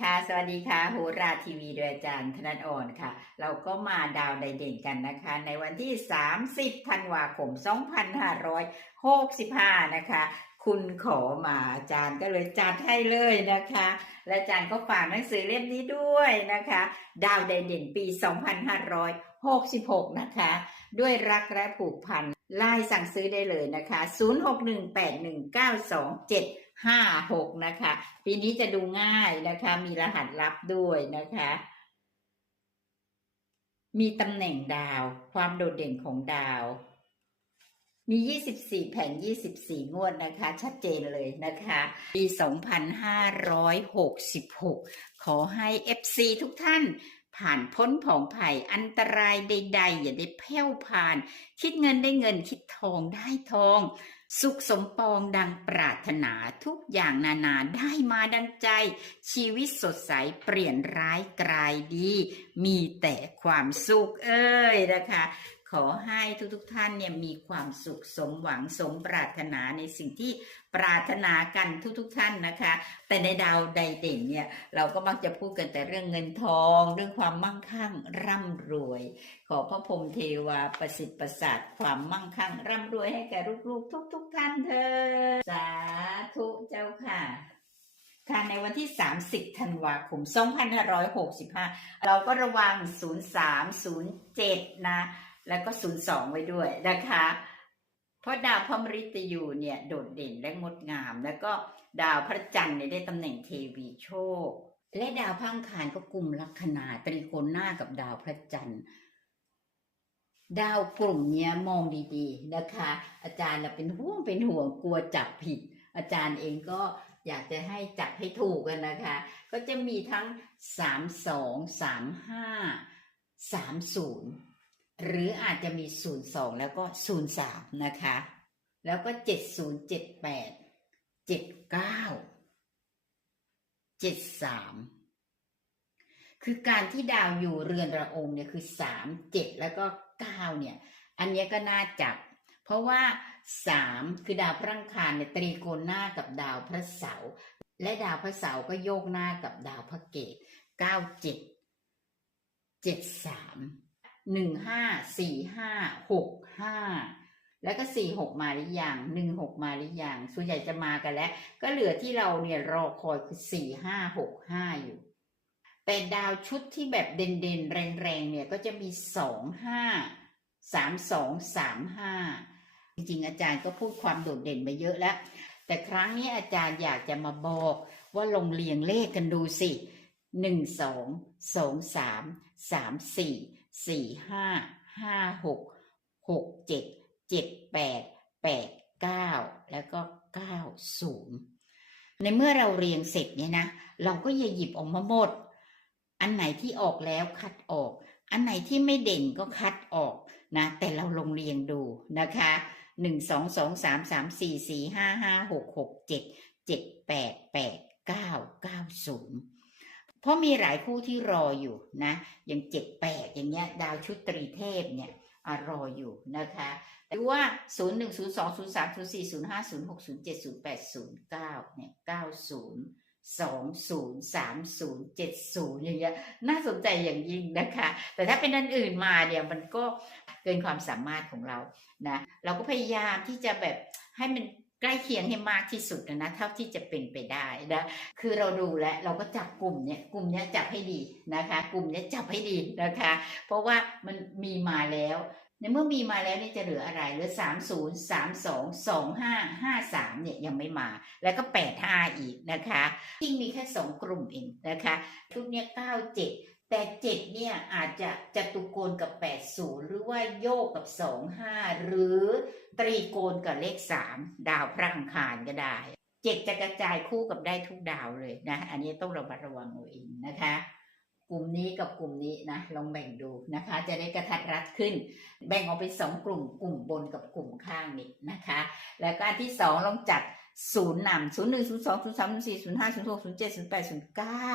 ค่ะ สวัสดีค่ะ โหราทีวีโดยอาจารย์ธนัทอ่อนค่ะ เราก็มาดาวในเด่นกันนะคะ ในวันที่ 30 ธันวาคม 2565 นะคะ คุณขอมาอาจารย์ก็เลยจัดให้เลยนะคะ และอาจารย์ก็ฝากหนังสือเล่มนี้ด้วยนะคะ ดาวในเด่นปี 2566 นะคะ ด้วยรักและผูกพัน ไล่สั่งซื้อได้เลยนะคะ 06181927ห้าหกนะคะ ปีนี้จะดูง่ายนะคะ มีรหัสลับด้วยนะคะ มีตำแหน่งดาว ความโดดเด่นของดาว มี 24 แผง 24 งวดนะคะ ชัดเจนเลยนะคะ ปี 2566 ขอให้ FC ทุกท่าน ผ่านพ้นผองไผ่อันตรายใดๆ อย่าได้แผ่วผ่าน คิดเงินได้เงินคิดทองได้ทอง สุขสมปองดังปรารถนาทุกอย่างนานาได้มาดังใจ ชีวิตสดใสเปลี่ยนร้ายกลายดี มีแต่ความสุขเอ้ยนะคะขอให้ทุกๆทท่านเนี่ยมีความสุขสมหวังสมปรารถนาในสิ่งที่ปรารถนากันทุกๆทท่านนะคะ แต่ในดาวใดเด่นเนี่ยเราก็มักจะพูดกันแต่เรื่องเงินทอง เรื่องความมั่งคั่งร่ำรวย ขอพระพรมเทวาประสิทธิ์ประสาทความมั่งคั่งร่ำรวยให้แก่ลูกๆ ทุก ๆ ท่านเธอสาธุเจ้าค่ะค่ะในวันที่ 30 ธันวาคม 2565 เราก็ระวัง 0307 นะ แล้วก็ 02 ไว้ด้วยนะคะ เพราะดาวพระมฤตยูเนี่ยโดดเด่นและงดงาม แล้วก็ดาวพระจันทร์เนี่ยได้ตำแหน่งเทวีโชค และดาวพังคารก็กลุ่มลัคนาตรีโกณหน้ากับดาวพระจันทร์ดาวกลุ่มเนี้ยมองดีๆนะคะ อาจารย์เราเป็นห่วงเป็นห่วงกลัวจับผิด อาจารย์เองก็อยากจะให้จับให้ถูกกันนะคะ ก็จะมีทั้งสามสองสาม หรืออาจจะมี 02 แล้วก็ 03 นะคะ แล้วก็ 7078 79 73 คือการที่ดาวอยู่เรือนระองเนี่ยคือ 3 7 แล้วก็ 9 เนี่ย อันนี้ก็น่าจับ เพราะว่า 3 คือดาวพระังคารเนี่ยตรีโกณหน้ากับดาวพระเสาร์และดาวพระเสาร์ก็โยกหน้ากับดาวพระเกต 97 73 หนึ่งห้าสี่ห้าหกห้าแล้วก็สี่หกมาหรือยังหนึ่งหกมาหรือยังส่วนใหญ่จะมากันแล้ว ก็เหลือที่เราเนี่ยรอคอยคือสี่ห้าหกห้าอยู่แต่ดาวชุดที่แบบเด่นๆ แรงๆ เนี่ยก็จะมีสองห้าสามสองสามห้าจริงๆ อาจารย์ก็พูดความโดดเด่นไปเยอะแล้ว แต่ครั้งนี้อาจารย์อยากจะมาบอกว่าลงเรียงเลขกันดูสิหนึ่งสองสองสามสามสี่ สี่ห้าห้าหกหกเจ็ดเจ็ดแปดแปดเก้าแล้วก็เก้าศูนย์ในเมื่อเราเรียงเสร็จเนี่ยนะ เราก็อย่าหยิบออกมาหมด อันไหนที่ออกแล้วคัดออก อันไหนที่ไม่เด่นก็คัดออกนะ แต่เราลงเรียงดูนะคะหนึ่งสองสองสามสามสี่สี่ห้าห้าหกหกเจ็ดเจ็ดแปดแปดเก้าเก้าศูนย์ เพราะมีหลายคู่ที่รออยู่นะอย่างเจ็ดแปดอย่างเงี้ยดาวชุดตรีเทพเนี่ยอรออยู่นะคะดูว่าศูนย์หนึ่งศูนย์สองศูนย์สามศูนย์สี่ศูนย์ห้าศูนย์หกศูนย์เจ็ดศูนย์แปดศูนย์เก้าเนี่ยเก้าศูนย์สองศูนย์สามศูนย์เจ็ดศูนย์อย่างเงี้ยน่าสนใจอย่างยิ่งนะคะ แต่ถ้าเป็นอันอื่นมาเนี่ยมันก็เกินความสามารถของเรานะเราก็พยายามที่จะแบบให้มัน ใกล้เคียงให้มากที่สุดนะนะเท่าที่จะเป็นไปได้นะคือเราดูแลวเราก็จับกลุ่มเนี่ยกลุ่มเนี้ยจับให้ดีนะคะ กลุ่มเนี้ยจับให้ดีนะคะ เพราะว่ามันมีมาแล้วในเมื่อมีมาแล้วนี่จะเหลืออะไรเหลือสามศูนย์สามสองสองห้าห้าสามเนี่ยยังไม่มา แล้วก็แปดห้าอีกนะคะยิ่งมีแค่สองกลุ่มเองนะคะ ทุกเนี้ยเก้าเจ็ด แต่เจ็ดเนี่ยอาจจะจตุโกณกับแปดศูนย์หรือว่าโยกกับสองห้าหรือตรีโกณกับเลขสามดาวพระอังคารก็ได้ เจ็ดจะกระจายคู่กับได้ทุกดาวเลยนะ อันนี้ต้องระมัดระวังเอาเองนะคะ กลุ่มนี้กับกลุ่มนี้นะลองแบ่งดูนะคะ จะได้กระทัดรัดขึ้น แบ่งออกเป็นสองกลุ่มกลุ่มบนกับกลุ่มข้างนี้นะคะ แล้วก็อันที่สองลองจัดศูนย์นำศูนย์หนึ่งศูนย์สองศูนย์สามศูนย์สี่ศูนย์ห้าศูนย์หกศูนย์เจ็ดศูนย์แปดศูนย์เก้า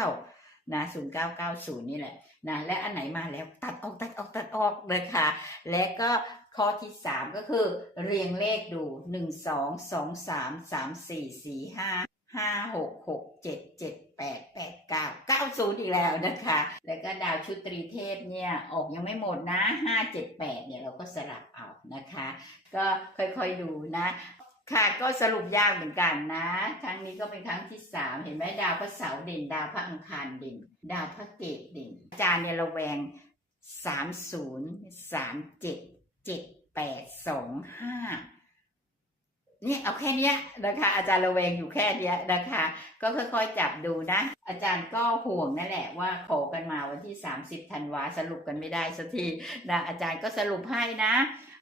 นะศูนย์เก้าเก้าศูนย์นี่แหละนะและอันไหนมาแล้วตัดออกตัดออกตัดออกเลยค่ะ และก็ข้อที่สามก็คือ เรียงเลขดูหนึ่งสองสองสามสามสี่สี่ห้าห้าหกหกเจ็ดเจ็ดแปดแปดเก้าเก้า90 อีกแล้วนะคะ แล้วก็ดาวชุดตรีเทพเนี่ยออกยังไม่หมดนะ 578 เนี่ยเราก็สลับเอานะคะ ก็ค่อยๆดูนะ ค่ะก็สรุปยากเหมือนกันนะ ครั้งนี้ก็เป็นครั้งที่สามเห็นไหมดาวพระเสาร์เด่นดาวพระอังคารเด่น ดาวพระเกตเด่น อาจารย์เนี่ยระแวงสามศูนย์สามเจ็ดเจ็ดแปดสองห้านี่เอาแค่นี้นะคะ อาจารย์ระแวงอยู่แค่นี้นะคะ ก็ค่อยๆจับดูนะ อาจารย์ก็ห่วงนั่นแหละว่าขอกันมาวันที่ 30ธันวาสรุปกันไม่ได้สักทีนะอาจารย์ก็สรุปให้นะ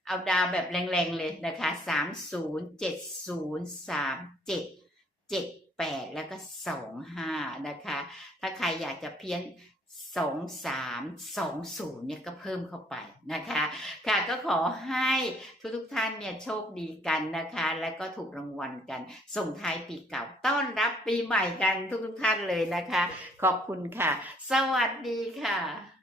เอาดาวแบบแรงๆเลยนะคะ3 0 7 0 3 7 7 8แล้วก็2 5นะคะ ถ้าใครอยากจะเพี้ยน2 3 2 0เนี่ยก็เพิ่มเข้าไปนะคะ ค่ะก็ขอให้ทุกๆท่านเนี่ยโชคดีกันนะคะ แล้วก็ถูกรางวัลกัน ส่งท้ายปีเก่าต้อนรับปีใหม่กันทุกๆท่านเลยนะคะ ขอบคุณค่ะ สวัสดีค่ะ